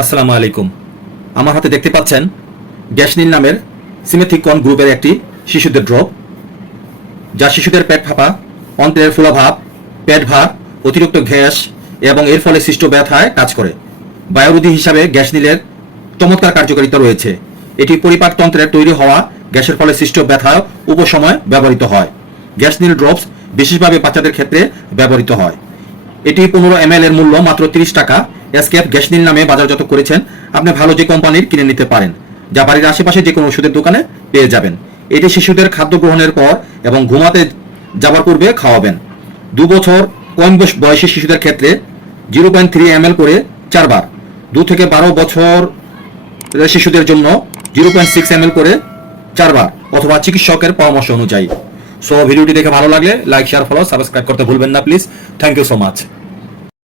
আসসালামু আলাইকুম। আমার হাতে দেখতে পাচ্ছেন গ্যাসনিল নামের সিমেথিকন গ্রুপের একটি শিশুদের ড্রপ, যা শিশুদের পেট ফাঁপা, অন্ত্রের ফোলাভাব, পেট ভার, অতিরিক্ত গ্যাস এবং এর ফলে সৃষ্ট ব্যথায় কাজ করে। বায়ুরোধী হিসাবে গ্যাসনিলের চমৎকার কার্যকারিতা রয়েছে। এটি পরিপাকতন্ত্রের তৈরি হওয়া গ্যাসের ফলে সৃষ্ট ব্যথা উপশময়ে ব্যবহৃত হয়। গ্যাসনিল ড্রপস বিশেষভাবে বাচ্চাদের ক্ষেত্রে ব্যবহৃত হয়। এটি 15 ml এর মূল্য মাত্র 30 টাকা। এসকেপ গ্যাসনিল নামে বাজারজাত করেছেন। আপনি ভালো যে কোম্পানির কিনে নিতে পারেন, যা বাড়ির আশেপাশে যে কোনো ওষুধের দোকানে পেয়ে যাবেন। এটি শিশুদের খাদ্য গ্রহণের পর এবং ঘুমাতে যাবার পূর্বে খাওয়াবেন। 2 বছর কম বয়সী শিশুদের ক্ষেত্রে 0.3 ml করে 4 বার, 2 থেকে 12 বছর শিশুদের জন্য 0.6 ml করে 4 বার, অথবা চিকিৎসকের পরামর্শ অনুযায়ী। সো ভিডিওটি দেখে ভালো লাগলে লাইক, শেয়ার, ফলো, সাবস্ক্রাইব করতে ভুলবেন না please. Thank you so much.